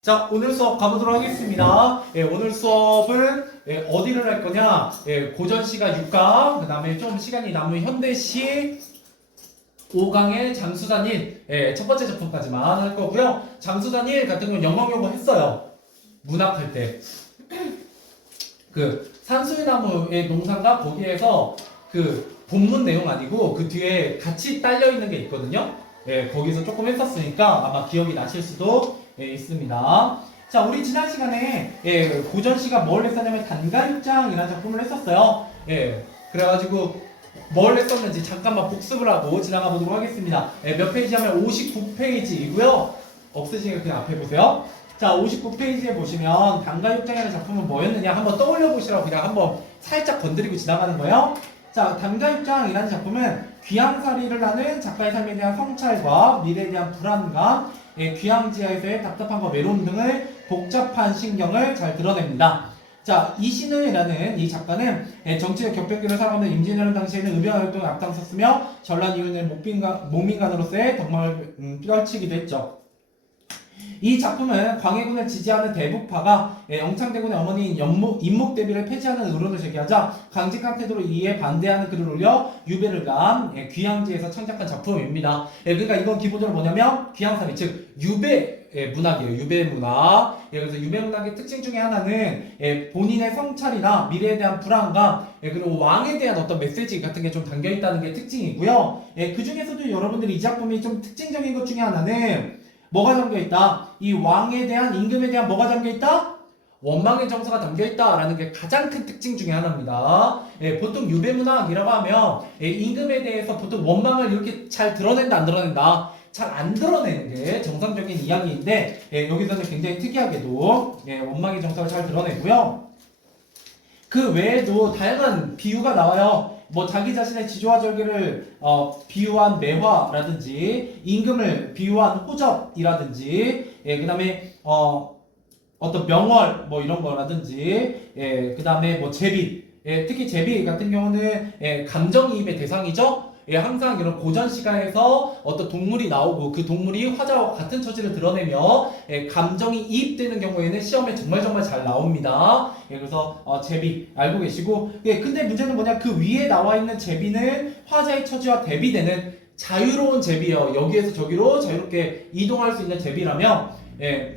자, 오늘 수업 가보도록 하겠습니다. 오늘 수업은 어디를 할 거냐? 고전시가 6강, 그 다음에 좀 시간이 남은 현대시 5강의 장수단일 첫 번째 작품까지만 할 거고요. 장수단일 같은 건 영어 용어 했어요. 문학할 때. 그 산수유나무의 농사가 거기에서 그 본문 내용 아니고 그 뒤에 같이 딸려 있는 게 있거든요. 거기서 조금 했었으니까 아마 기억이 나실 수도 있습니다. 자, 우리 지난 시간에 고전시가 뭘 했었냐면 단가육장이라는 작품을 했었어요. 그래가지고 뭘 했었는지 잠깐만 복습을 하고 지나가 보도록 하겠습니다. 몇 페이지 하면 59페이지이고요. 없으시니까 그냥 앞에 보세요. 자, 59페이지에 보시면 단가육장이라는 작품은 뭐였느냐 한번 떠올려 보시라고 그냥 한번 살짝 건드리고 지나가는 거예요. 자, 단가육장이라는 작품은 귀양살이를 하는 작가의 삶에 대한 성찰과 미래에 대한 불안감, 귀양지하에서의 답답함과 외로움 등을 복잡한 신경을 잘 드러냅니다. 자, 이신우라는 이 작가는 정치적 격변기를 살아가는 임진왜란 당시에는 의병 활동에 앞장섰으며 전란 이후에는 목민관으로서의 덕망을 펼치기도 했죠. 이 작품은 광해군을 지지하는 대북파가 영창대군의 어머니인 임목대비를 폐지하는 의론을 제기하자 강직한 태도로 이에 반대하는 글을 올려 유배를 간 귀양지에서 창작한 작품입니다. 그러니까 이건 기본적으로 뭐냐면 귀양살이 즉 유배 문학이에요. 유배 문학. 그래서 유배 문학의 특징 중에 하나는 본인의 성찰이나 미래에 대한 불안감 그리고 왕에 대한 어떤 메시지 같은 게 좀 담겨 있다는 게 특징이고요. 그 중에서도 여러분들이 이 작품이 좀 특징적인 것 중에 하나는 뭐가 담겨있다? 이 왕에 대한 임금에 대한 뭐가 담겨있다? 원망의 정서가 담겨있다라는 게 가장 큰 특징 중에 하나입니다. 보통 유배문학이라고 하면 임금에 대해서 보통 원망을 이렇게 잘 드러낸다 안 드러낸다? 잘 안 드러내는 게 정상적인 이야기인데 여기서는 굉장히 특이하게도 원망의 정서를 잘 드러내고요. 그 외에도 다양한 비유가 나와요. 뭐 자기 자신의 지조와 절개를 비유한 매화라든지 임금을 비유한 호접이라든지 그 다음에 어떤 명월 뭐 이런 거라든지 그 다음에 뭐 제비 특히 제비 같은 경우는 감정이입의 대상이죠. 항상 이런 고전 시가에서 어떤 동물이 나오고 그 동물이 화자와 같은 처지를 드러내며 감정이 이입되는 경우에는 시험에 정말 잘 나옵니다. 그래서 제비 알고 계시고 근데 문제는 뭐냐 그 위에 나와 있는 제비는 화자의 처지와 대비되는 자유로운 제비예요. 여기에서 저기로 자유롭게 이동할 수 있는 제비라면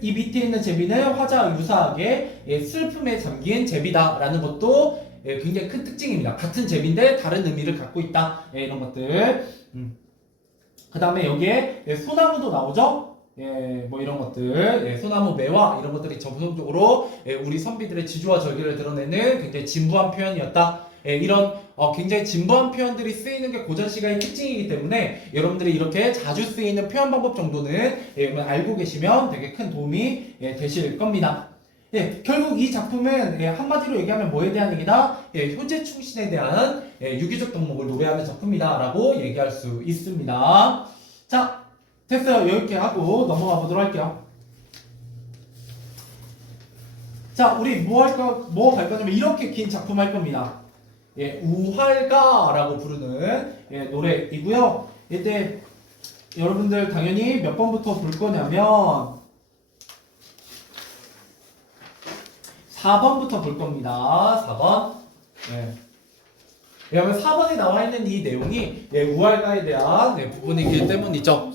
이 밑에 있는 제비는 화자와 유사하게 슬픔에 잠긴 제비다라는 것도 굉장히 큰 특징입니다. 같은 제비인데 다른 의미를 갖고 있다. 이런 것들. 그 다음에 여기에 소나무도 나오죠? 뭐 이런 것들. 소나무 매화 이런 것들이 전통적으로 우리 선비들의 지조와 절개를 드러내는 굉장히 진부한 표현이었다. 이런 굉장히 진부한 표현들이 쓰이는 게 고전시가의 특징이기 때문에 여러분들이 이렇게 자주 쓰이는 표현 방법 정도는 알고 계시면 되게 큰 도움이 되실 겁니다. 결국 이 작품은 한마디로 얘기하면 뭐에 대한 얘기다? 효제 충신에 대한 유기적 덕목을 노래하는 작품이다 라고 얘기할 수 있습니다. 자, 됐어요. 여기까지 하고 넘어가 보도록 할게요. 자, 우리 뭐 갈 거냐면 이렇게 긴 작품 할 겁니다. 우활가라고 부르는 노래이고요. 이때 여러분들 당연히 몇 번부터 볼 거냐면 4번부터 볼 겁니다. 4번. 왜냐하면 4번에 나와 있는 이 내용이 우활가에 대한 부분이기 때문이죠.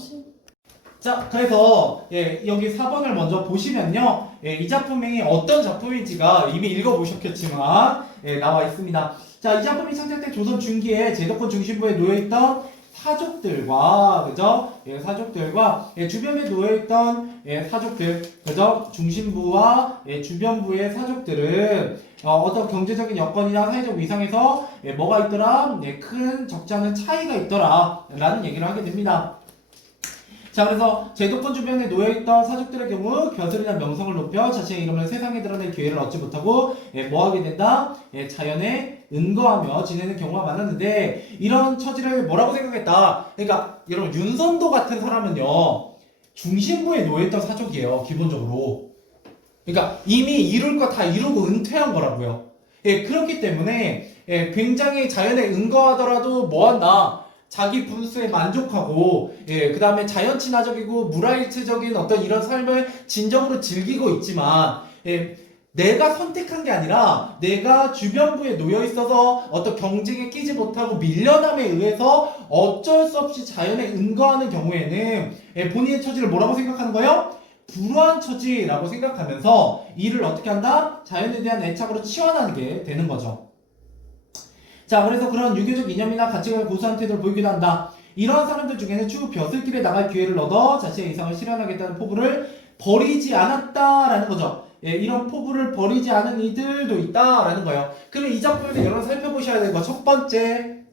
자, 그래서 여기 4번을 먼저 보시면요. 이 작품이 어떤 작품인지가 이미 읽어보셨겠지만 나와 있습니다. 자, 이 작품이 창작된 조선 중기에 제도권 중심부에 놓여있던 사족들과 그죠? 사족들과 주변에 놓여있던 사족들 그죠? 중심부와 주변부의 사족들은 어떤 경제적인 여건이나 사회적 위상에서 뭐가 있더라? 큰 적지 않은 차이가 있더라 라는 얘기를 하게 됩니다. 자, 그래서 제도권 주변에 놓여있던 사족들의 경우 벼슬이나 명성을 높여 자신의 이름을 세상에 드러낼 기회를 얻지 못하고 뭐하게 된다? 자연에 은거하며 지내는 경우가 많았는데 이런 처지를 뭐라고 생각했다? 그러니까 여러분 윤선도 같은 사람은요 중심부에 놓여있던 사족이에요. 기본적으로. 그러니까 이미 이룰 거 다 이루고 은퇴한 거라고요. 그렇기 때문에 굉장히 자연에 은거하더라도 뭐한다? 자기 분수에 만족하고, 그 다음에 자연 친화적이고 물화일체적인 어떤 이런 삶을 진정으로 즐기고 있지만, 내가 선택한 게 아니라 내가 주변부에 놓여 있어서 어떤 경쟁에 끼지 못하고 밀려남에 의해서 어쩔 수 없이 자연에 응거하는 경우에는 본인의 처지를 뭐라고 생각하는 거예요? 불우한 처지라고 생각하면서 이를 어떻게 한다? 자연에 대한 애착으로 치환하는 게 되는 거죠. 자, 그래서 그런 유교적 이념이나 가치관을 고수한 태도를 보이기도 한다. 이러한 사람들 중에는 추후 벼슬길에 나갈 기회를 얻어 자신의 이상을 실현하겠다는 포부를 버리지 않았다라는 거죠. 이런 포부를 버리지 않은 이들도 있다라는 거예요. 그럼 이 작품에서 여러분 살펴보셔야 되는 거 첫 번째,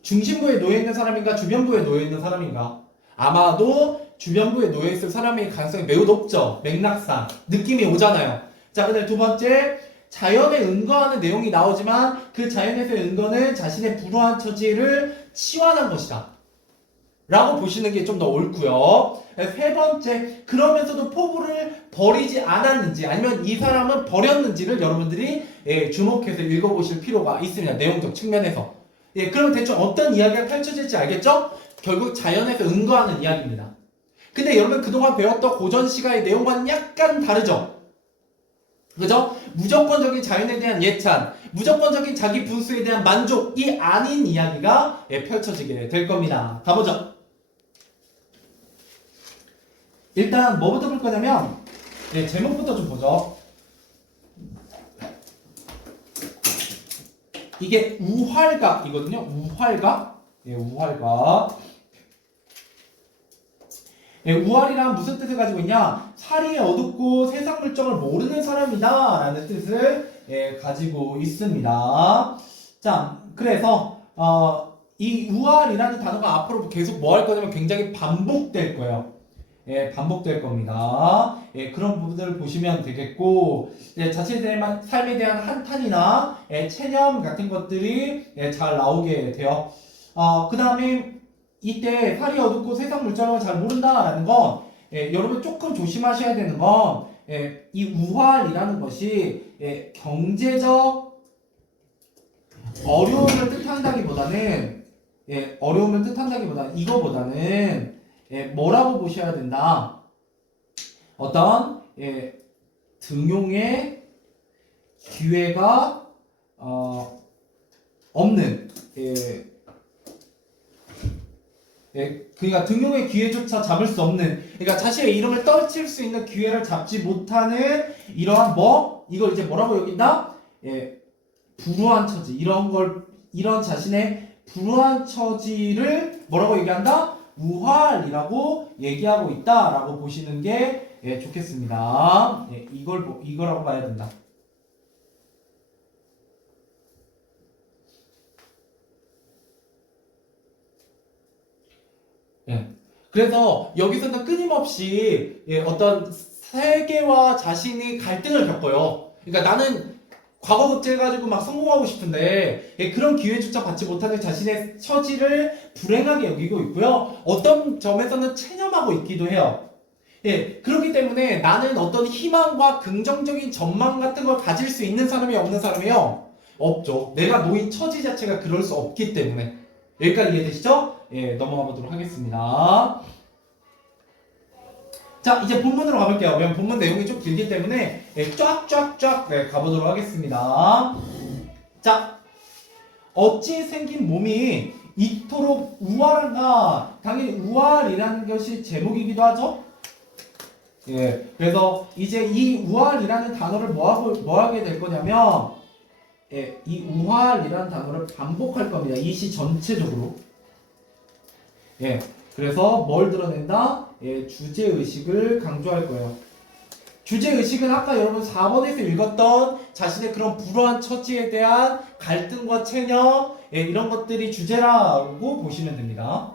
중심부에 놓여 있는 사람인가 주변부에 놓여 있는 사람인가? 아마도 주변부에 놓여 있을 사람의 가능성이 매우 높죠. 맥락상 느낌이 오잖아요. 자, 근데 두 번째, 자연에 응거하는 내용이 나오지만 그 자연에서의 응거는 자신의 불우한 처지를 치환한 것이다 라고 보시는 게 좀 더 옳고요. 세 번째, 그러면서도 포부를 버리지 않았는지 아니면 이 사람은 버렸는지를 여러분들이 주목해서 읽어보실 필요가 있습니다. 내용적 측면에서. 그럼 대충 어떤 이야기가 펼쳐질지 알겠죠? 결국 자연에서 응거하는 이야기입니다. 근데 여러분 그동안 배웠던 고전시가의 내용과는 약간 다르죠? 그죠? 무조건적인 자연에 대한 예찬, 무조건적인 자기 분수에 대한 만족이 아닌 이야기가 펼쳐지게 될 겁니다. 가보죠. 일단 뭐부터 볼 거냐면 제목부터 좀 보죠. 이게 우활각이거든요. 우활각. 우활각. 우활이란 무슨 뜻을 가지고 있냐? 사리에 어둡고 세상 물정을 모르는 사람이다 라는 뜻을 가지고 있습니다. 자, 그래서 이 우활이라는 단어가 앞으로 계속 뭐 할 거냐면 굉장히 반복될 거예요. 반복될 겁니다. 그런 부분들을 보시면 되겠고, 자신의 삶에 대한 한탄이나 체념 같은 것들이 잘 나오게 돼요. 그 다음에 이때 살이 어둡고 세상 물정을 잘 모른다라는 건 여러분 조금 조심하셔야 되는 건 이 우활이라는 것이 경제적 어려움을 뜻한다기보다는 이거보다는 뭐라고 보셔야 된다. 어떤 등용의 기회가 없는 그러니까 등용의 기회조차 잡을 수 없는, 그러니까 자신의 이름을 떨칠 수 있는 기회를 잡지 못하는 이러한 이걸 이제 뭐라고 여긴다? 불우한 처지, 이런 자신의 불우한 처지를 뭐라고 얘기한다? 우활이라고 얘기하고 있다라고 보시는 게 좋겠습니다. 이거라고 봐야 된다. 그래서 여기서는 끊임없이 어떤 세계와 자신이 갈등을 겪어요. 그러니까 나는 과거 급제해가지고 막 성공하고 싶은데 그런 기회조차 받지 못하는 자신의 처지를 불행하게 여기고 있고요. 어떤 점에서는 체념하고 있기도 해요. 그렇기 때문에 나는 어떤 희망과 긍정적인 전망 같은 걸 가질 수 있는 사람이 없는 사람이요? 없죠. 내가 놓인 처지 자체가 그럴 수 없기 때문에. 여기까지 이해되시죠? 넘어가 보도록 하겠습니다. 자, 이제 본문으로 가볼게요. 왜냐면 본문 내용이 좀 길기 때문에 쫙쫙쫙 가보도록 하겠습니다. 자, 어찌 생긴 몸이 이토록 우활한가? 당연히 우활이라는 것이 제목이기도 하죠. 그래서 이제 이 우활이라는 단어를 뭐 하게 될 거냐면 이 우활이라는 단어를 반복할 겁니다. 이 시 전체적으로. 그래서 뭘 드러낸다? 주제의식을 강조할 거예요. 주제의식은 아까 여러분 4번에서 읽었던 자신의 그런 불우한 처지에 대한 갈등과 체념, 이런 것들이 주제라고 보시면 됩니다.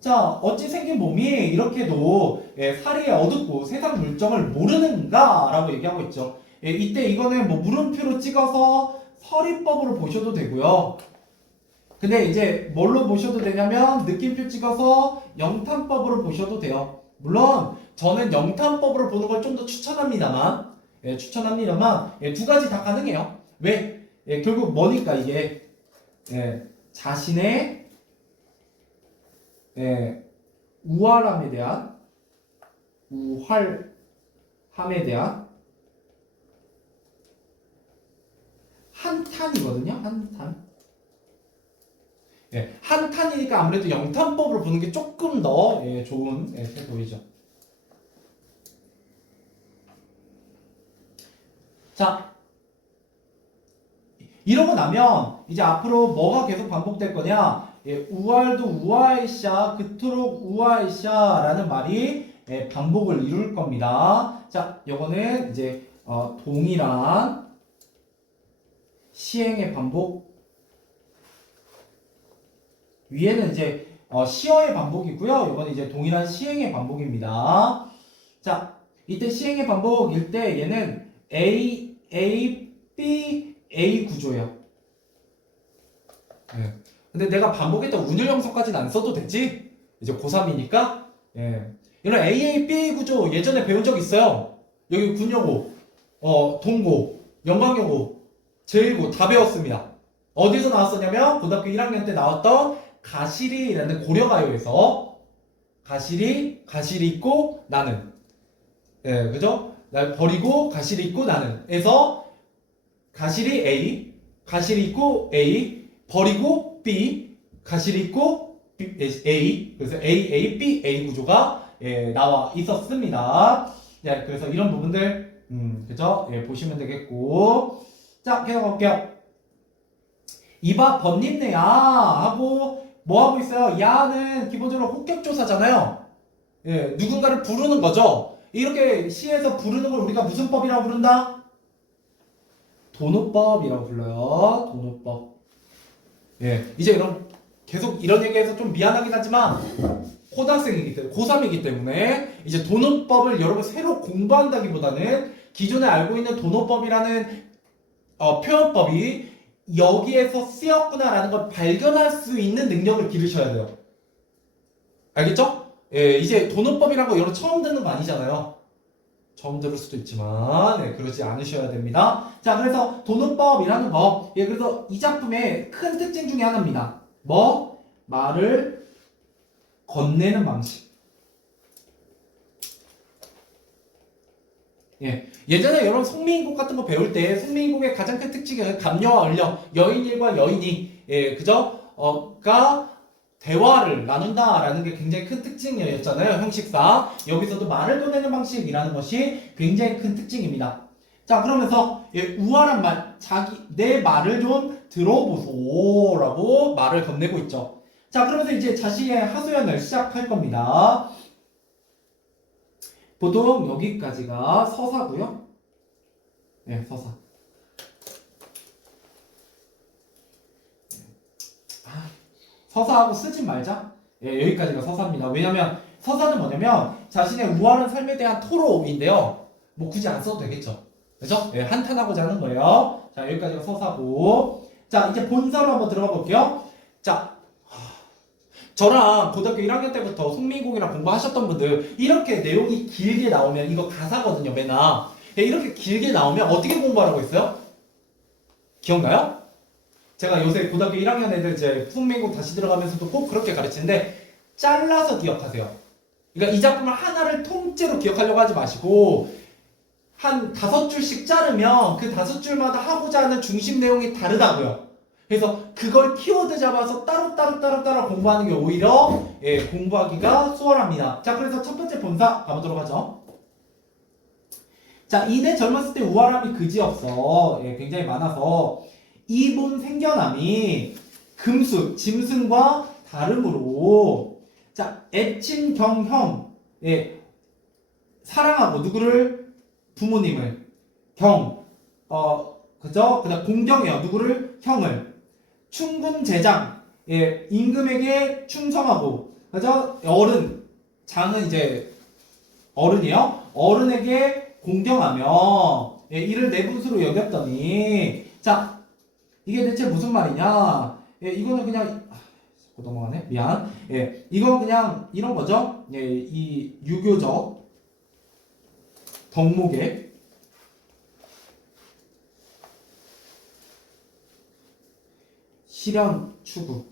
자, 어찌 생긴 몸이 이렇게도 사리에 어둡고 세상 물정을 모르는가? 라고 얘기하고 있죠. 이때 이거는 뭐 물음표로 찍어서 서리법으로 보셔도 되고요. 근데 이제 뭘로 보셔도 되냐면 느낌표 찍어서 영탄법으로 보셔도 돼요. 물론 저는 영탄법으로 보는 걸 좀 더 추천합니다만 두 가지 다 가능해요. 왜? 예, 결국 뭐니까 이게 예, 자신의 예, 우월함에 대한 한탄이거든요. 한탄. 예, 한탄이니까 아무래도 영탄법으로 보는 게 조금 더 예, 좋은 예, 태도이죠. 자, 이러고 나면 이제 앞으로 뭐가 계속 반복될 거냐? 예, 우알도 우아이샤, 그토록 우아이샤라는 말이 예, 반복을 이룰 겁니다. 자, 요거는 이제 동일한 시행의 반복. 위에는 이제 시어의 반복이고요. 이건 이제 동일한 시행의 반복입니다. 자, 이때 시행의 반복일 때 얘는 A, B, A 구조예요. 예. 근데 내가 반복했던 운율 영서까지는 안 써도 되지? 이제 고3이니까. 예. 이런 AA, B 구조 예전에 배운 적 있어요. 여기 군여고, 동고, 영광여고, 제1고 다 배웠습니다. 어디서 나왔었냐면 고등학교 1학년 때 나왔던 가시리라는 고려가요에서 가시리 있고 나는 예, 그죠? 날 버리고 가시리 있고 나는 에서 가시리 A, 가시리 있고 A, 버리고 B, 가시리 있고 B, A, 그래서 A, B, A 구조가 예, 나와 있었습니다. 예, 그래서 이런 부분들 그죠? 예, 보시면 되겠고 자, 계속 갈게요. 이봐 번님네야 하고 뭐 하고 있어요? 야는 기본적으로 호격조사잖아요. 예, 누군가를 부르는 거죠. 이렇게 시에서 부르는 걸 우리가 무슨 법이라고 부른다? 도노법이라고 불러요. 도노법. 예, 이제 계속 이런 얘기해서 좀 미안하긴 하지만 고등학생이기 때문에 고3이기 때문에 이제 도노법을 여러분 새로 공부한다기보다는 기존에 알고 있는 도노법이라는 표현법이 여기에서 쓰였구나라는 걸 발견할 수 있는 능력을 기르셔야 돼요. 알겠죠? 예, 이제 도노법이란 거 여러분 처음 듣는 거 아니잖아요. 처음 들을 수도 있지만 네, 그러지 않으셔야 됩니다. 자, 그래서 도노법이라는 거, 예, 그래서 이 작품의 큰 특징 중에 하나입니다. 뭐? 말을 건네는 방식. 예, 예전에 여러분 송미인곡 같은 거 배울 때 송미인곡의 가장 큰 특징은 감녀와 을녀, 여인일과 여인이 예, 그죠? 가 대화를 나눈다라는 게 굉장히 큰 특징이었잖아요. 형식상. 여기서도 말을 건네는 방식이라는 것이 굉장히 큰 특징입니다. 자, 그러면서 예, 우월한 말, 내 말을 좀 들어보소라고 말을 건네고 있죠. 자, 그러면서 이제 자신의 하소연을 시작할 겁니다. 보통 여기까지가 서사고요. 네, 서사. 서사하고 쓰지 말자. 예, 여기까지가 서사입니다. 왜냐면 서사는 뭐냐면 자신의 우월한 삶에 대한 토로인데요. 뭐 굳이 안 써도 되겠죠. 그죠? 예, 한탄하고자 하는 거예요. 자, 여기까지가 서사고. 자, 이제 본사로 한번 들어가 볼게요. 자, 저랑 고등학교 1학년 때부터 송민국이랑 공부하셨던 분들 이렇게 내용이 길게 나오면 이거 가사거든요. 맨날 예, 이렇게 길게 나오면 어떻게 공부하라고 했어요? 기억나요? 제가 요새 고등학교 1학년 애들 이제 송민국 다시 들어가면서도 꼭 그렇게 가르치는데 잘라서 기억하세요. 그러니까 이 작품을 하나를 통째로 기억하려고 하지 마시고 한 5줄씩 자르면 그 5줄마다 하고자 하는 중심 내용이 다르다고요. 그래서 그걸 키워드 잡아서 따로 공부하는 게 오히려 예, 공부하기가 수월합니다. 자, 그래서 첫 번째 본사 가보도록 하죠. 자, 이내 젊었을 때 우월함이 그지없어. 예, 굉장히 많아서 이본 생겨남이 금수, 짐승과 다름으로 자, 애친 경형 예, 사랑하고 누구를? 부모님을 그죠? 그다음 공경해요. 누구를? 형을 충군 제장 예, 임금에게 충성하고 그죠? 어른 장은 이제 어른이요. 어른에게 공경하며 예, 이를 내 분수로 여겼더니 자 이게 대체 무슨 말이냐? 예, 이거는 그냥 넘어가네. 미안. 예, 이건 그냥 이런 거죠. 예, 이 유교적 덕목의 실현 추구.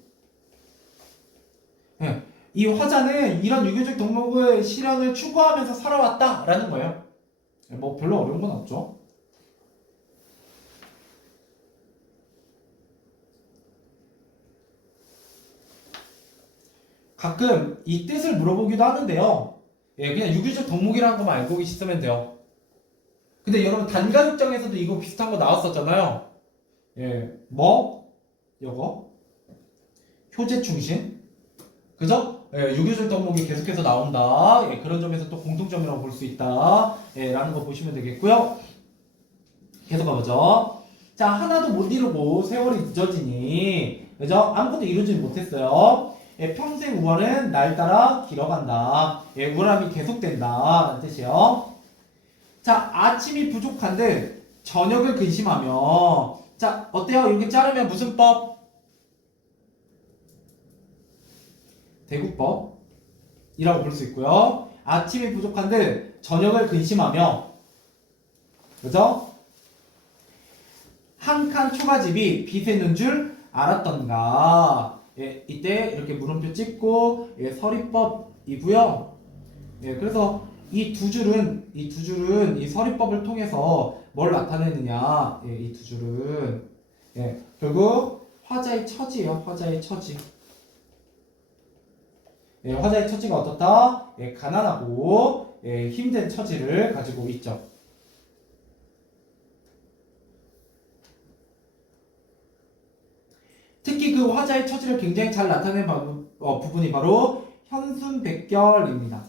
예. 이 화자는 이런 유교적 덕목의 실현을 추구하면서 살아왔다라는 거예요. 뭐 별로 어려운 건 없죠. 가끔 이 뜻을 물어보기도 하는데요. 예, 그냥 유교적 덕목이라는 것만 알고 있으면 돼요. 근데 여러분 단과육장에서도 이거 비슷한 거 나왔었잖아요. 예, 뭐? 요거? 효제 충신? 그죠? 예, 유교적 덕목이 계속해서 나온다. 예, 그런 점에서 또 공통점이라고 볼 수 있다. 예, 라는 거 보시면 되겠고요. 계속 가보죠. 자, 하나도 못 이루고 세월이 늦어지니, 그죠? 아무것도 이루지 못했어요. 예, 평생 우월은 날 따라 길어간다. 예, 우월함이 계속된다. 라는 뜻이에요. 자, 아침이 부족한데 저녁을 근심하며. 자, 어때요? 이렇게 자르면 무슨 법? 대구법이라고 볼 수 있고요. 아침이 부족한데 저녁을 근심하며. 그죠? 한 칸 초가집이 빚에는 줄 알았던가. 예, 이때 이렇게 물음표 찍고 예, 서리법이고요. 예, 그래서 이 두 줄은 이 서리법을 통해서 뭘 나타내느냐? 예, 이 두 줄은 예, 결국 화자의 처지예요. 화자의 처지. 예, 화자의 처지가 어떻다? 예, 가난하고 예, 힘든 처지를 가지고 있죠. 특히 그 화자의 처지를 굉장히 잘 나타낸 부분이 바로 현순백결입니다.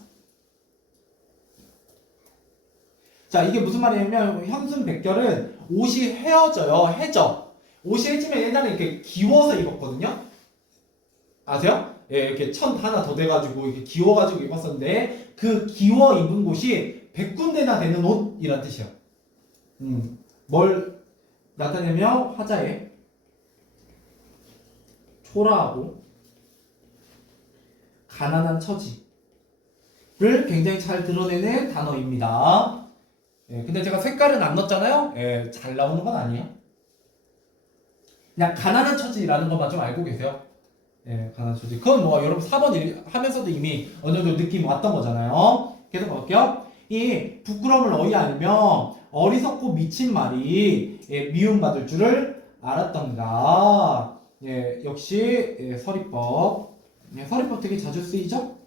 자, 이게 무슨 말이냐면 현순백결은 옷이 헤어져요. 해져. 옷이 해지면 옛날에 이렇게 기워서 입었거든요. 아세요? 예, 이렇게 천 하나 더 돼가지고 이렇게 기워가지고 입었었는데 그 기워 입은 곳이 100군데나 되는 옷이란 뜻이에요. 뭘 나타내면 화자의 초라하고 가난한 처지를 굉장히 잘 드러내는 단어입니다. 예, 근데 제가 색깔은 안 넣었잖아요. 예, 잘 나오는 건 아니에요. 그냥 가난한 처지라는 것만 좀 알고 계세요. 예, 가난한 처지. 그건 뭐 여러분 4번 하면서도 이미 어느 정도 느낌 왔던 거잖아요. 계속 볼게요. 이 부끄러움을 어이알며 어리석고 미친 말이 예, 미움받을 줄을 알았던가. 예, 역시 예, 서리법. 예, 서리법 되게 자주 쓰이죠?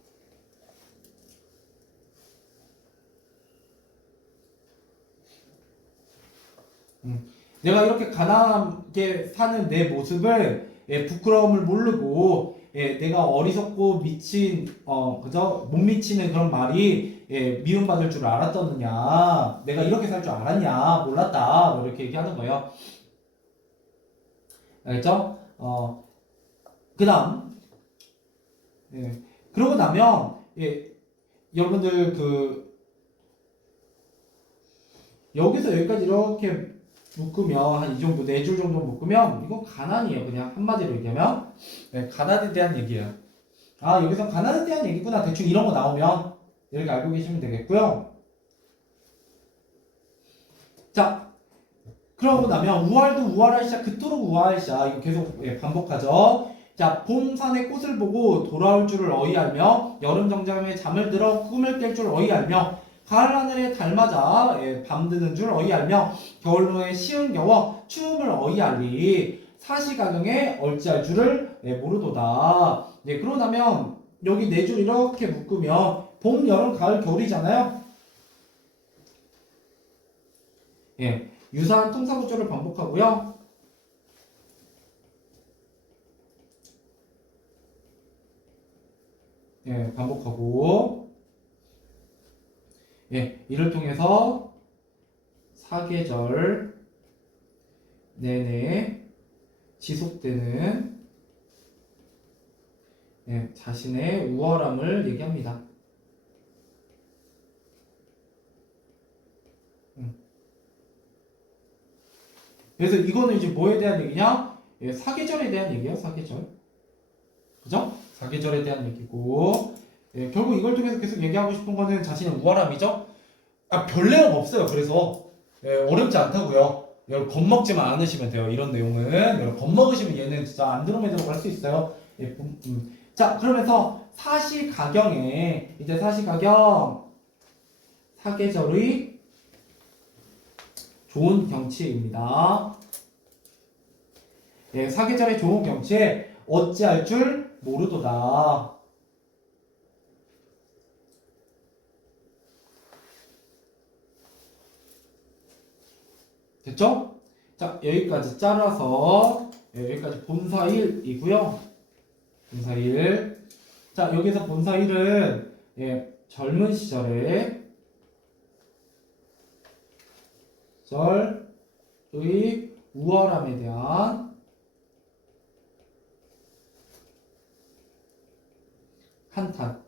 내가 이렇게 가난하게 사는 내 모습을 예, 부끄러움을 모르고 예, 내가 어리석고 미친 그죠? 못 미치는 그런 말이 예, 미움받을 줄 알았더느냐, 내가 이렇게 살 줄 알았냐, 몰랐다, 뭐 이렇게 얘기하는 거예요. 알겠죠? 그 다음 예, 그러고 나면 예, 여러분들 그 여기서 여기까지 이렇게 묶으면 한 이 정도 4줄 정도 묶으면 이거 가난이에요. 그냥 한마디로 얘기하면 네, 가난에 대한 얘기예요. 아, 여기서 가난에 대한 얘기구나. 대충 이런 거 나오면 이렇게 알고 계시면 되겠고요. 자, 그러고 나면 우활도 우활할샤 그토록 우활할샤 이거 계속 예, 반복하죠. 자, 봄산의 꽃을 보고 돌아올 줄을 어이알며 여름 정잠에 잠을 들어 꿈을 깰 줄 어이알며 가을 하늘에 달맞아 예, 밤드는 줄 어이알며 겨울로에 시은 겨워 추움을 어이알리 사시가경에 얼지할 줄을 예, 모르도다. 예, 그러고 나면 여기 4줄 이렇게 묶으면 봄, 여름, 가을, 겨울이잖아요. 예, 유사한 통사구조를 반복하고요. 예, 반복하고 예, 이를 통해서 사계절 내내 지속되는 예, 자신의 우월함을 얘기합니다. 그래서 이거는 이제 뭐에 대한 얘기냐? 예, 사계절에 대한 얘기예요, 사계절. 그죠? 사계절에 대한 얘기고, 예, 결국 이걸 통해서 계속 얘기하고 싶은 거는 자신의 우월함이죠? 아, 별 내용 없어요, 그래서. 예, 어렵지 않다고요. 여러분 겁먹지만 않으시면 돼요. 이런 내용은 여러분 겁먹으시면 얘는 진짜 안드로메다로 갈 수 있어요. 예, 자, 그러면서 사시가경에 이제 사시가경 사계절의 좋은 경치입니다. 예, 사계절의 좋은 경치에 어찌할 줄 모르도다. 됐죠? 자, 여기까지 잘라서 여기까지 본사 1이고요. 본사 1. 자, 여기서 본사 1은 젊은 시절의 우월함에 대한 한탄.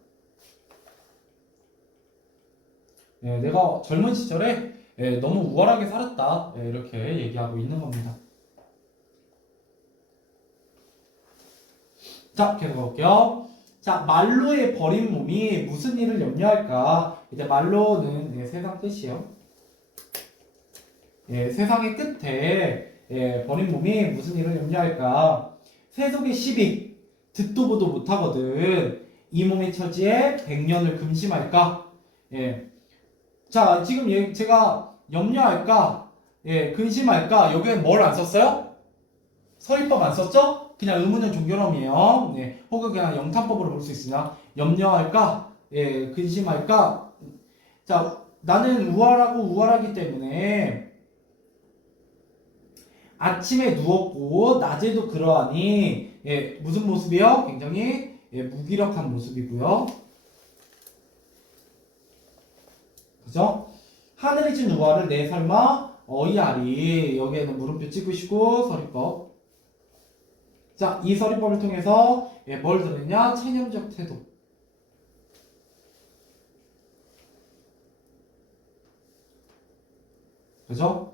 내가 젊은 시절에 너무 우월하게 살았다. 이렇게 얘기하고 있는 겁니다. 자, 계속 가볼게요. 자, 말로의 버린 몸이 무슨 일을 염려할까? 이제 말로는 세상 뜻이에요. 세상의 끝에 버린 몸이 무슨 일을 염려할까? 세속의 시비 듣도 보도 못하거든. 이 몸의 처지에 100년을 금심할까? 자, 지금 제가 염려할까? 근심할까? 여기에 뭘 안 썼어요? 서리법 안 썼죠? 그냥 의문은 종결함이에요. 혹은 그냥 영탄법으로 볼 수 있으나 염려할까? 근심할까? 자, 나는 우월하기 때문에 아침에 누웠고 낮에도 그러하니 무슨 모습이요? 굉장히 무기력한 모습이고요. 그죠? 하늘이 준 우화를 내 설마 어이하리. 여기에는 물음표 찍으시고 서리법. 자, 이 서리법을 통해서 뭘 들었냐? 체념적 태도. 그죠?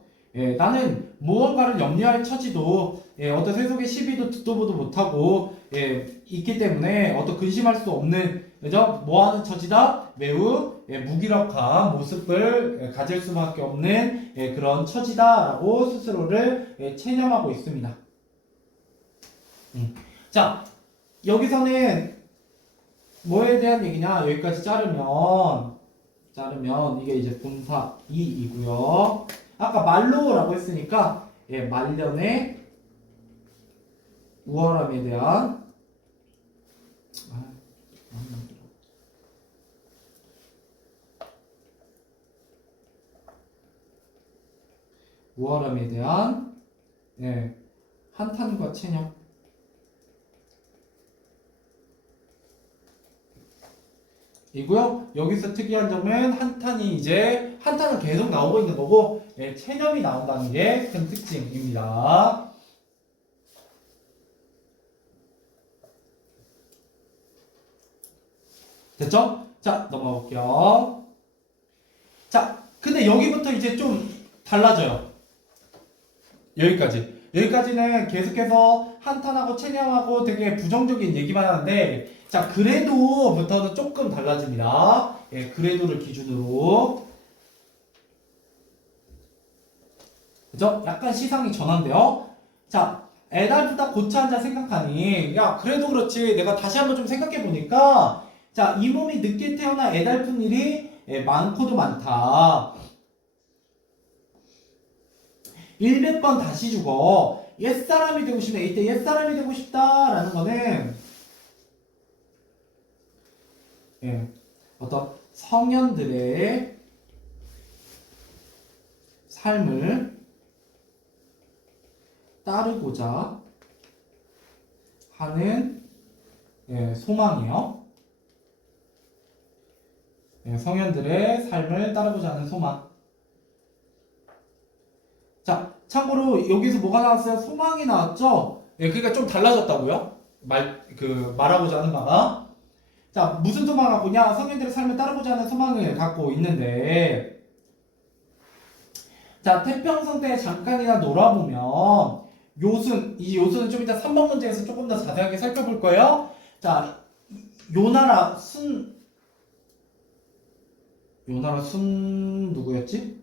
나는 무언가를 염려할 처지도 어떤 세속의 시비도 듣도 보도 못하고 있기 때문에 어떤 근심할 수 없는, 그죠? 뭐하는 처지다? 매우 무기력한 모습을 가질 수밖에 없는 그런 처지다라고 스스로를 체념하고 있습니다. 자, 여기서는 뭐에 대한 얘기냐? 여기까지 자르면 이게 이제 본사 2이고요. 아까 말로라고 했으니까 말년의 우월함에 대한 우월함에 대한 한탄과 체념. 이고요. 여기서 특이한 점은 한탄은 계속 나오고 있는 거고 체념이 나온다는 게 큰 특징입니다. 됐죠? 자, 넘어가 볼게요. 자, 근데 여기부터 이제 좀 달라져요. 여기까지는 계속해서 한탄하고 체념하고 되게 부정적인 얘기만 하는데, 자, 그래도부터는 조금 달라집니다. 그래도를 기준으로. 그죠? 약간 시상이 전환돼요. 자, 애달프다 고쳐앉아 생각하니, 야, 그래도 그렇지. 내가 다시 한번 좀 생각해보니까, 자, 이 몸이 늦게 태어나 애달픈 일이 많고도 많다. 100번 다시 죽어. 옛사람이 되고 싶네. 이때 옛사람이 되고 싶다라는 거는 어떤 성현들의 삶을 따르고자 하는 소망이에요. 성현들의 삶을 따르고자 하는 소망. 자, 참고로 여기서 뭐가 나왔어요? 소망이 나왔죠? 그러니까 좀 달라졌다고요? 말하고자 하는 바가. 자, 무슨 소망을 갖고 있냐? 성인들의 삶을 따르고자 하는 소망을 갖고 있는데, 자, 태평성 때 잠깐이나 놀아보면, 이 요순은 좀 이따 3번 문제에서 조금 더 자세하게 살펴볼 거예요. 자, 요나라 순 누구였지?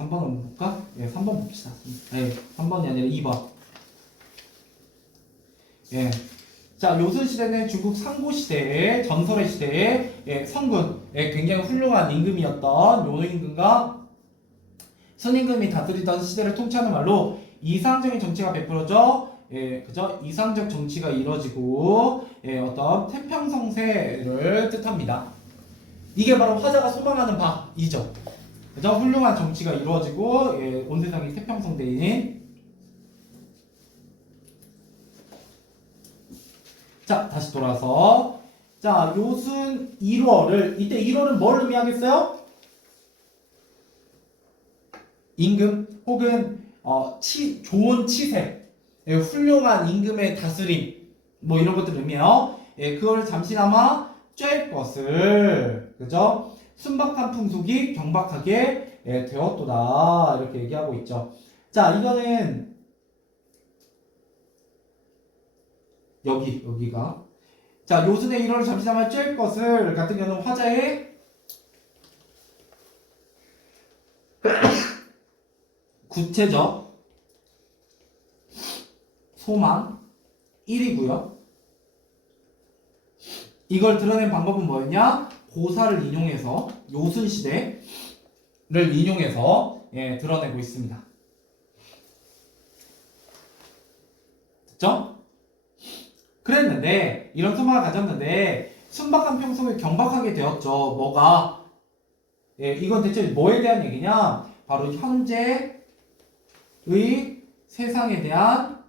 3번 한번 볼까? 예, 3번 봅시다. 예, 3번이 아니라 2번. 예. 자, 요순시대는 중국 상고시대의 전설의 시대의 예, 성군, 예, 굉장히 훌륭한 임금이었던 요임금과 선임금이 다스리던 시대를 통치하는 말로 이상적인 정치가 베풀어져 예, 그죠? 이상적 정치가 이루어지고 예, 어떤 태평성세를 뜻합니다. 이게 바로 화자가 소망하는 바이죠. 그죠? 훌륭한 정치가 이루어지고 예, 온 세상이 태평성대인. 자, 다시 돌아서 자, 요순 1월을 이때 1월은 뭘 의미하겠어요? 임금 혹은 좋은 치세, 예, 훌륭한 임금의 다스림 뭐 이런 것들 의미해요. 예, 그걸 잠시나마 쬐 것을 그죠? 순박한 풍속이 경박하게 예, 되었도다 이렇게 얘기하고 있죠. 자, 이거는 여기가 자, 요순의 1월을 잠시나마 쬐 것을 같은 경우는 화자의 구체적 소망 1이고요. 이걸 드러낸 방법은 뭐였냐? 고사를 인용해서 요순시대를 인용해서 예, 드러내고 있습니다. 됐죠? 그랬는데 이런 소망을 가졌는데 순박한 평속에 경박하게 되었죠. 뭐가? 예, 이건 대체 뭐에 대한 얘기냐? 바로 현재의 세상에 대한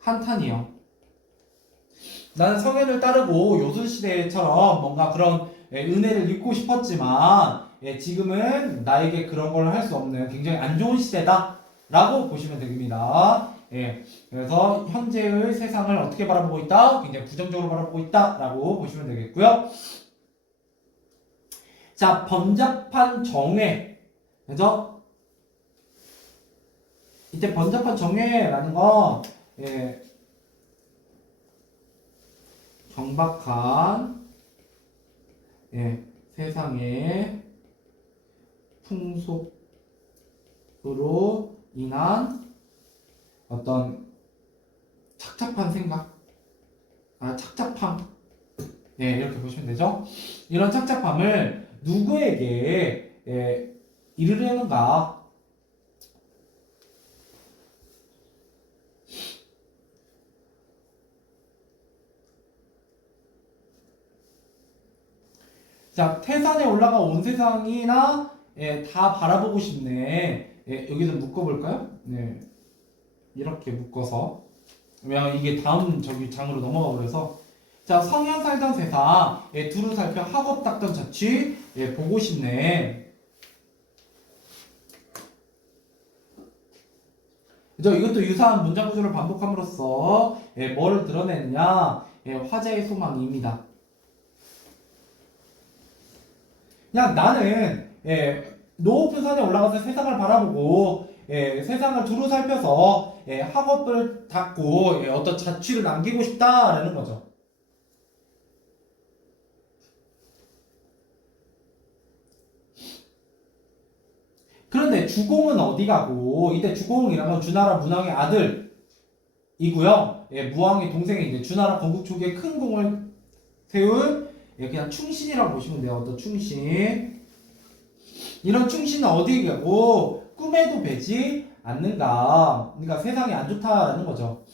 한탄이요. 나는 성현을 따르고 요순시대처럼 뭔가 그런 은혜를 입고 싶었지만 지금은 나에게 그런 걸 할 수 없는 굉장히 안 좋은 시대다 라고 보시면 됩니다. 그래서 현재의 세상을 어떻게 바라보고 있다? 굉장히 부정적으로 바라보고 있다 라고 보시면 되겠고요. 자, 번잡한 정회, 그죠? 이때 번잡한 정회라는 건 경박한 세상의 풍속으로 인한 어떤 착잡한 생각, 착잡함, 이렇게 보시면 되죠. 이런 착잡함을 누구에게 이르려는가? 자, 태산에 올라가 온 세상이나 다 바라보고 싶네. 여기서 묶어볼까요? 네, 이렇게 묶어서 왜냐면 이게 다음 저기 장으로 넘어가 버려서 자, 성현 살던 세상 두루 살펴 학업 닦던 자취 보고 싶네. 그죠? 이것도 유사한 문장 구조를 반복함으로써 뭐를 드러내느냐? 화자의 소망입니다. 그냥 나는 높은 산에 올라가서 세상을 바라보고 세상을 두루 살펴서 학업을 닦고 어떤 자취를 남기고 싶다라는 거죠. 그런데 주공은 어디 가고 이때 주공이라면 주나라 문왕의 아들이고요. 무왕의 동생인데 주나라 건국 초기에 큰 공을 세운 그냥 충신이라고 보시면 돼요. 어떤 충신. 이런 충신은 어디 가고 꿈에도 뵈지 않는가. 그러니까 세상이 안 좋다라는 거죠.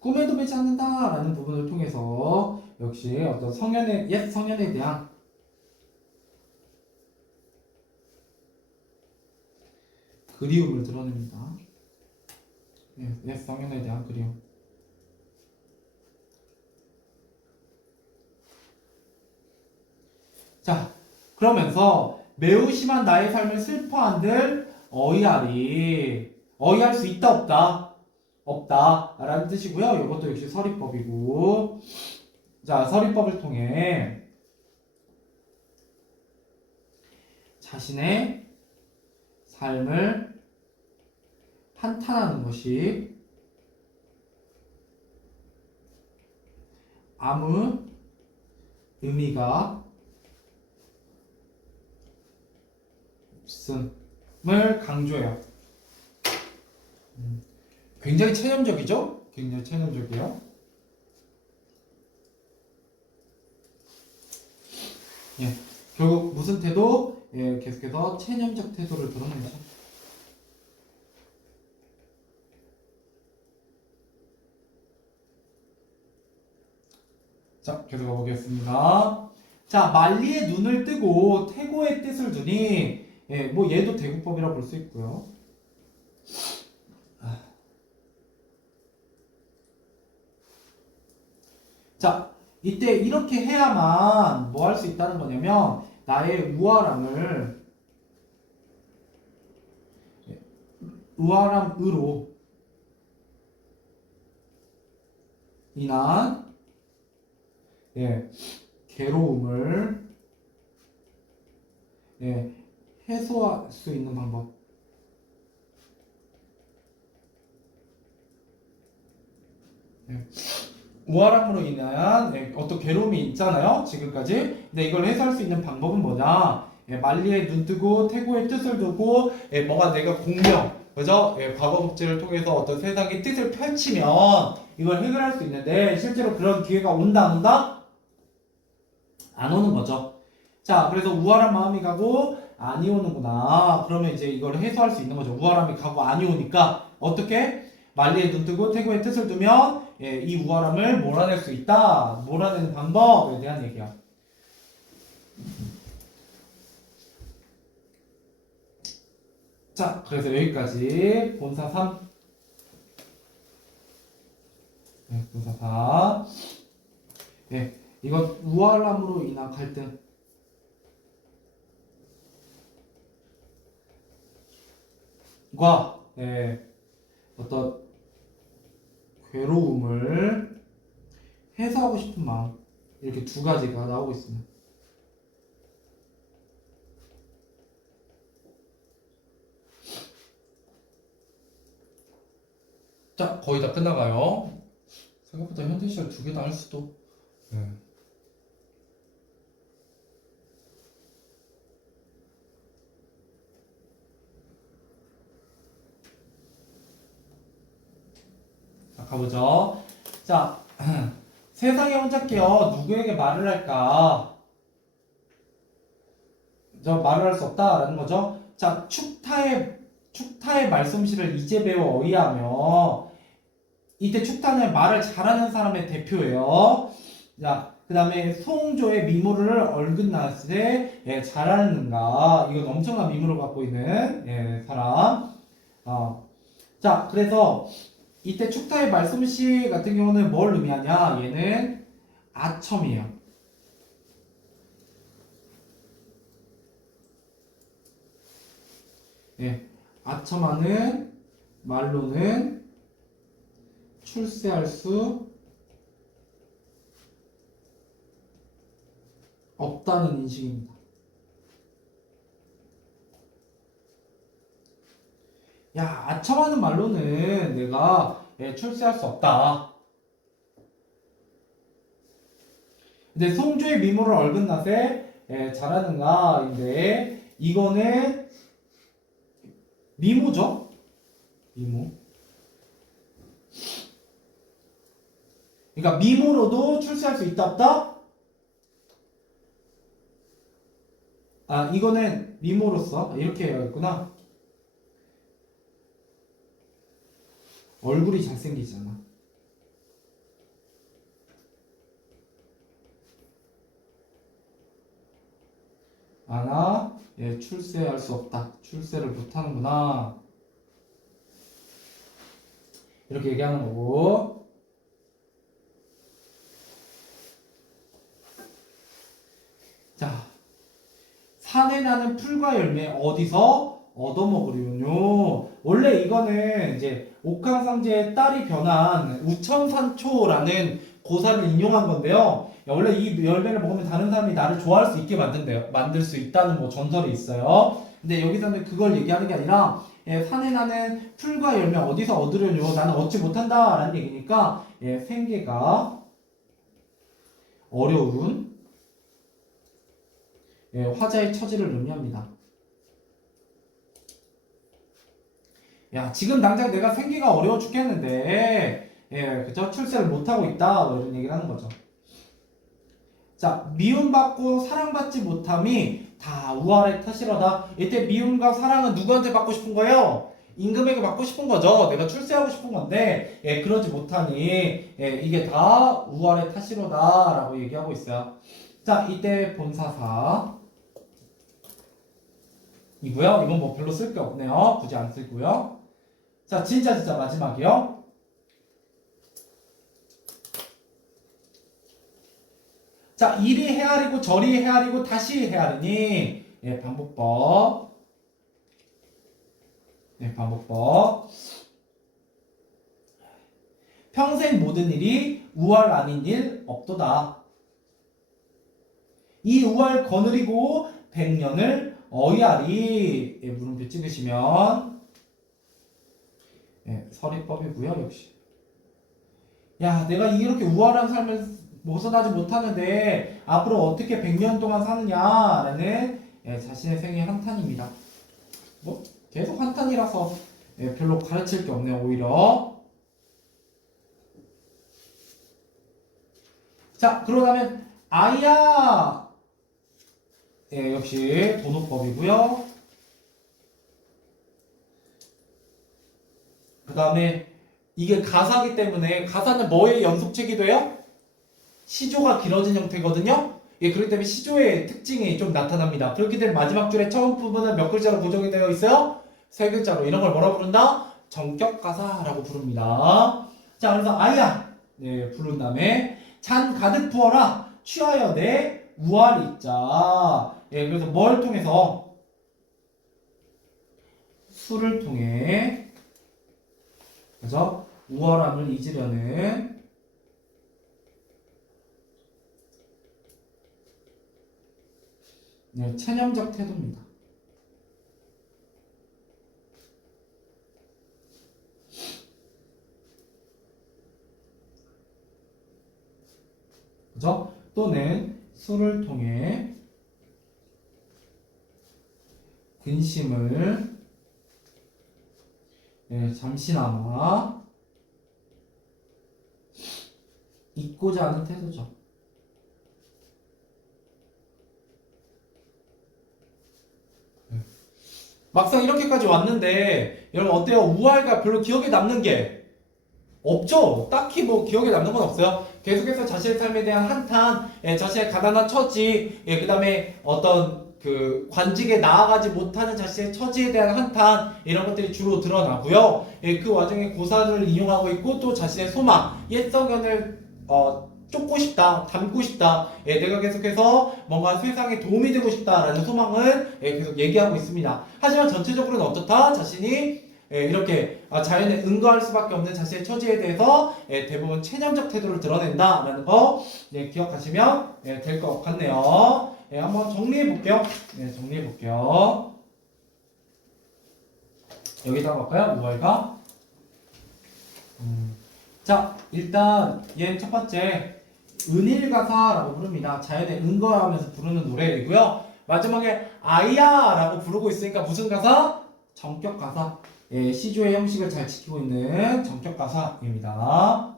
꿈에도 뵈지 않는다라는 부분을 통해서 역시 어떤 옛 성현에 대한 그리움을 드러냅니다. 옛 성현에 대한 그리움. 자, 그러면서 매우 심한 나의 삶을 슬퍼한들 어이할 수 있다 없다 라는 뜻이고요. 이것도 역시 서리법이고, 자, 서리법을 통해 자신의 삶을 한탄하는 것이 아무 의미가 없음을 강조해요. 굉장히 체념적이죠? 굉장히 체념적이에요. 예, 결국 무슨 태도? 예, 계속해서 체념적 태도를 드러내죠. 자, 계속 가보겠습니다. 자, 만리의 눈을 뜨고 태고의 뜻을 두니, 예, 뭐 얘도 대구법이라 볼 수 있고요. 자, 이때 이렇게 해야만 뭐 할 수 있다는 거냐면 나의 우월함으로 인한 예, 괴로움을 예, 해소할 수 있는 방법. 예. 우월함으로 인한 어떤 괴로움이 있잖아요, 지금까지. 근데 이걸 해소할 수 있는 방법은 뭐냐? 예, 만리의 눈 뜨고 태고의 뜻을 두고 예, 뭐가 내가 공명, 그죠? 예, 과거 복제를 통해서 어떤 세상의 뜻을 펼치면 이걸 해결할 수 있는데 실제로 그런 기회가 온다 안 온다? 안 오는 거죠. 자, 그래서 우월한 마음이 가고 아니 오는구나. 그러면 이제 이걸 해소할 수 있는 거죠. 우월함이 가고 아니 오니까 어떻게? 만리의 눈 뜨고 태고의 뜻을 두면 예, 이 우월함을 몰아낼 수 있다. 몰아내는 방법에 대한 얘기야. 자, 그래서 여기까지 본사 3. 네, 본사 4. 예, 이건 우월함으로 인한 갈등. 과 어떤 괴로움을 해소하고 싶은 마음, 이렇게 두 가지가 나오고 있습니다. 자, 거의 다 끝나가요. 생각보다 현대 시절 두 개 다 할 수도. 자, 가보죠. 자, 세상에 혼자 깨어 누구에게 말을 할까? 저 말을 할 수 없다라는 거죠. 자, 축타의 말솜씨를 이제 배워 어이하며, 이때 축타는 말을 잘하는 사람의 대표예요. 자, 그 다음에 송조의 미모를 얼긋났을 때 잘하는가? 이건 엄청난 미모를 갖고 있는 사람. 자, 그래서 이때 축타의 말솜씨 같은 경우는 뭘 의미하냐? 얘는 아첨이에요. 예, 아첨하는 말로는 출세할 수 없다는 인식입니다. 야, 아첨하는 말로는 내가 출세할 수 없다. 근데 송조의 미모를 얼긋나세 잘하는가인데 이거는 미모죠? 미모. 그러니까 미모로도 출세할 수 있다 없다? 아, 이거는 미모로서 이렇게 해야겠구나. 얼굴이 잘생기잖아. 아나 출세할 수 없다. 출세를 못하는구나. 이렇게 얘기하는 거고. 자, 산에 나는 풀과 열매 어디서 얻어먹으려뇨? 원래 이거는 이제 옥황상제의 딸이 변한 우천산초라는 고사를 인용한 건데요. 원래 이 열매를 먹으면 다른 사람이 나를 좋아할 수 있게 만들 수 있다는 뭐 전설이 있어요. 근데 여기서는 그걸 얘기하는 게 아니라 산에 나는 풀과 열매 어디서 얻으려뇨? 나는 얻지 못한다 라는 얘기니까 생계가 어려운 화자의 처지를 의미합니다. 야, 지금 당장 내가 생기가 어려워 죽겠는데, 그죠? 출세를 못하고 있다. 뭐 이런 얘기를 하는 거죠. 자, 미움받고 사랑받지 못함이 다 우월의 탓이로다. 이때 미움과 사랑은 누구한테 받고 싶은 거예요? 임금에게 받고 싶은 거죠. 내가 출세하고 싶은 건데, 그러지 못하니, 이게 다 우월의 탓이로다. 라고 얘기하고 있어요. 자, 이때 본사사. 이고요. 이건 뭐 별로 쓸 게 없네요. 굳이 안 쓰고요. 자, 진짜 마지막이요. 자, 이리 헤아리고 저리 헤아리고 다시 헤아리니 반복법. 반복법. 평생 모든 일이 우월 아닌 일 없도다. 이 우월 거느리고 백년을 어이하리. 물음표 찍으시면 서리법이고요. 역시. 야, 내가 이렇게 우월한 삶을 벗어나지 못하는데 앞으로 어떻게 100년 동안 사느냐라는 자신의 생애 한탄입니다. 뭐 계속 한탄이라서 별로 가르칠 게 없네요. 오히려. 자, 그러다면 아야 역시 도노법이고요. 그 다음에 이게 가사기 때문에 가사는 뭐의 연속체이기도 해요? 시조가 길어진 형태거든요. 그렇기 때문에 시조의 특징이 좀 나타납니다. 그렇기 때문에 마지막 줄의 처음 부분은 몇 글자로 고정이 되어 있어요? 3글자로. 이런 걸 뭐라 부른다? 정격가사라고 부릅니다. 자, 그래서 아야 부른 다음에 잔 가득 부어라 취하여 내 우아리자. 그래서 뭘 통해서? 술을 통해, 그래서 우월함을 잊으려는 체념적 태도입니다. 그죠? 또는 술을 통해 근심을 잠시나마 잊고자 하는 태도죠. 막상 이렇게까지 왔는데 여러분 어때요? 우아이가 별로 기억에 남는 게 없죠? 딱히 뭐 기억에 남는 건 없어요. 계속해서 자신의 삶에 대한 한탄, 자신의 가난한 처지, 그 다음에 어떤 그 관직에 나아가지 못하는 자신의 처지에 대한 한탄, 이런 것들이 주로 드러나고요. 그 와중에 고사를 이용하고 있고 또 자신의 소망, 옛 성견을 쫓고 싶다, 닮고 싶다, 내가 계속해서 뭔가 세상에 도움이 되고 싶다라는 소망을 계속 얘기하고 있습니다. 하지만 전체적으로는 어떻다? 자신이 이렇게 자연에 응거할 수밖에 없는 자신의 처지에 대해서 대부분 체념적 태도를 드러낸다라는 거 기억하시면 될 것 같네요. 한번 정리해 볼게요. 정리해 볼게요. 여기다가 갈까요? 우월가. 자, 일단 얘는 첫 번째 은일가사라고 부릅니다. 자연에 응거하면서 부르는 노래이고요. 마지막에 아야라고 부르고 있으니까 무슨 가사? 정격가사. 시조의 형식을 잘 지키고 있는 정격가사입니다.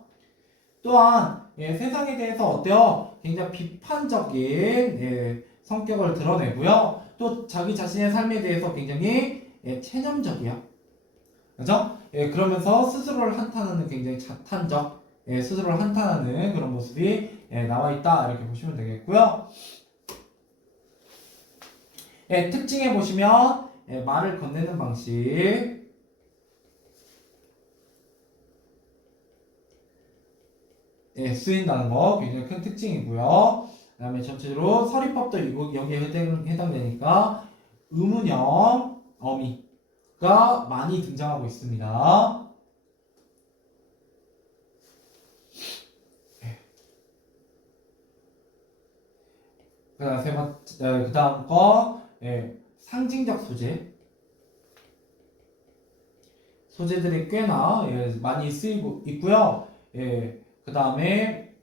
또한 세상에 대해서 어때요? 굉장히 비판적인 성격을 드러내고요. 또 자기 자신의 삶에 대해서 굉장히 체념적이야. 그죠? 그러면서 스스로를 한탄하는 굉장히 자탄적, 스스로를 한탄하는 그런 모습이 나와 있다. 이렇게 보시면 되겠고요. 특징에 보시면 말을 건네는 방식, 쓰인다는 거 굉장히 큰 특징이고요. 그 다음에 전체적으로 서리법도 여기에 해당되니까 의문형 어미가 많이 등장하고 있습니다. 그 다음 거 상징적 소재들이 꽤나 많이 쓰이고 있고요. 그 다음에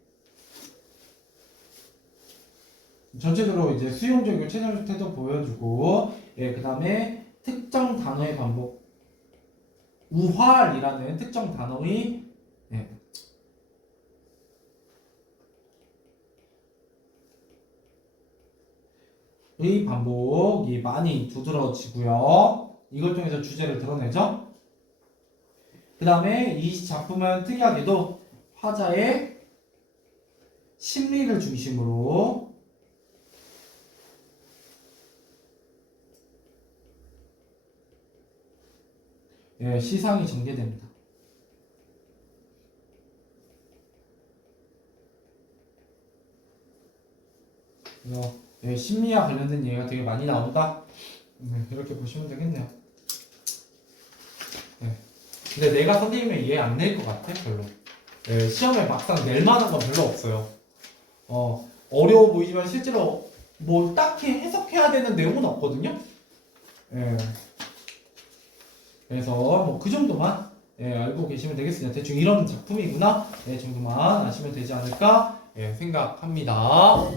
전체적으로 이제 수용적이고 체념적 태도 보여주고, 예, 그 다음에 특정 단어의 반복, 우활이라는 특정 단어의, 예, 의 반복이 많이 두드러지고요. 이걸 통해서 주제를 드러내죠. 그 다음에 이 작품은 특이하게도 화자의 심리를 중심으로 예, 시상이 전개됩니다. 그래서 예, 심리와 관련된 얘기가 되게 많이 나온다. 이렇게 보시면 되겠네요. 네. 근데 내가 선생님의 이해 안 낼 것 같아, 별로. 예, 시험에 막상 낼 만한 건 별로 없어요. 어려워 보이지만 실제로 뭐 딱히 해석해야 되는 내용은 없거든요. 예. 그래서 뭐 그 정도만 예, 알고 계시면 되겠습니다. 대충 이런 작품이구나 예, 정도만 아시면 되지 않을까 예, 생각합니다.